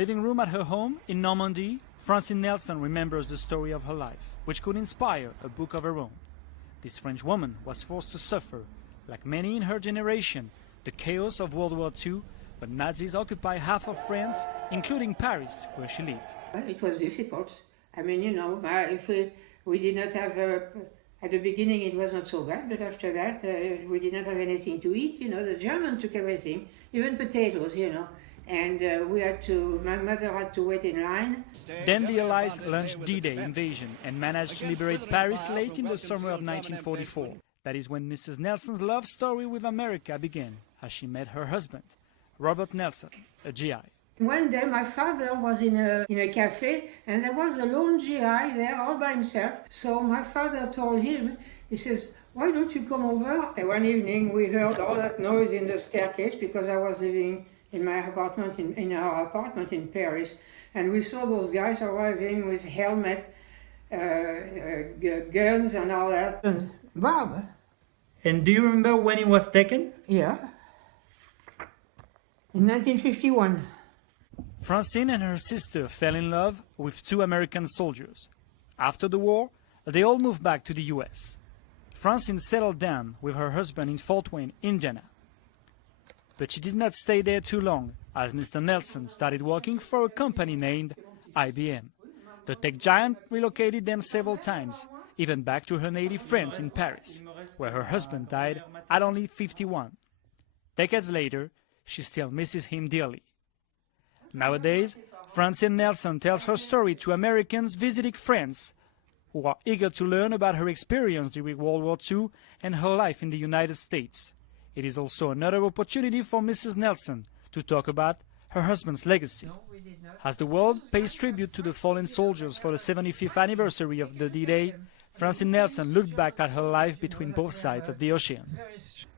living room at her home in Normandy, Francine Nelson remembers the story of her life, which could inspire a book of her own. This French woman was forced to suffer, like many in her generation, the chaos of World War II, when Nazis occupied half of France, including Paris, where she lived. Well, it was difficult. I mean, you know, if we did not have, at the beginning it was not so bad, but after that we did not have anything to eat. You know, the Germans took everything, even potatoes, you know. And my mother had to wait in line. Then the Allies launched D-Day invasion and managed to liberate Paris late in the summer of 1944. That is when Mrs. Nelson's love story with America began, as she met her husband, Robert Nelson, a GI. One day my father was in a cafe and there was a lone GI there all by himself. So my father told him, he says, "Why don't you come over?" And one evening we heard all that noise in the staircase because I was living in my apartment, in our apartment in Paris. And we saw those guys arriving with helmet, guns and all that. And Bob. And do you remember when he was taken? Yeah. In 1951. Francine and her sister fell in love with two American soldiers. After the war, they all moved back to the US. Francine settled down with her husband in Fort Wayne, Indiana. But she did not stay there too long, as Mr. Nelson started working for a company named IBM. The tech giant relocated them several times, even back to her native France in Paris, where her husband died at only 51. Decades later, she still misses him dearly. Nowadays, Francine Nelson tells her story to Americans visiting France, who are eager to learn about her experience during World War II and her life in the United States. It is also another opportunity for Mrs. Nelson to talk about her husband's legacy. As the world pays tribute to the fallen soldiers for the 75th anniversary of the D-Day, Francine Nelson looked back at her life between both sides of the ocean.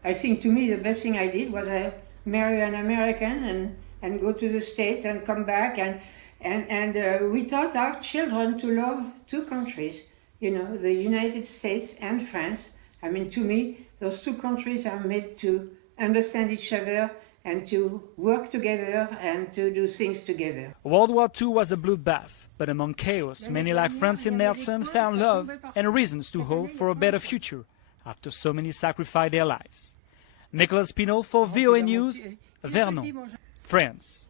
I think to me the best thing I did was I marry an American and go to the States and come back and we taught our children to love two countries, you know, the United States and France. I mean, to me, those two countries are made to understand each other and to work together and to do things together. World War II was a bloodbath, but among chaos, many like Francine Nelson found love and reasons to hope for a better future after so many sacrificed their lives. Nicolas Pinault for VOA News, Vernon, France.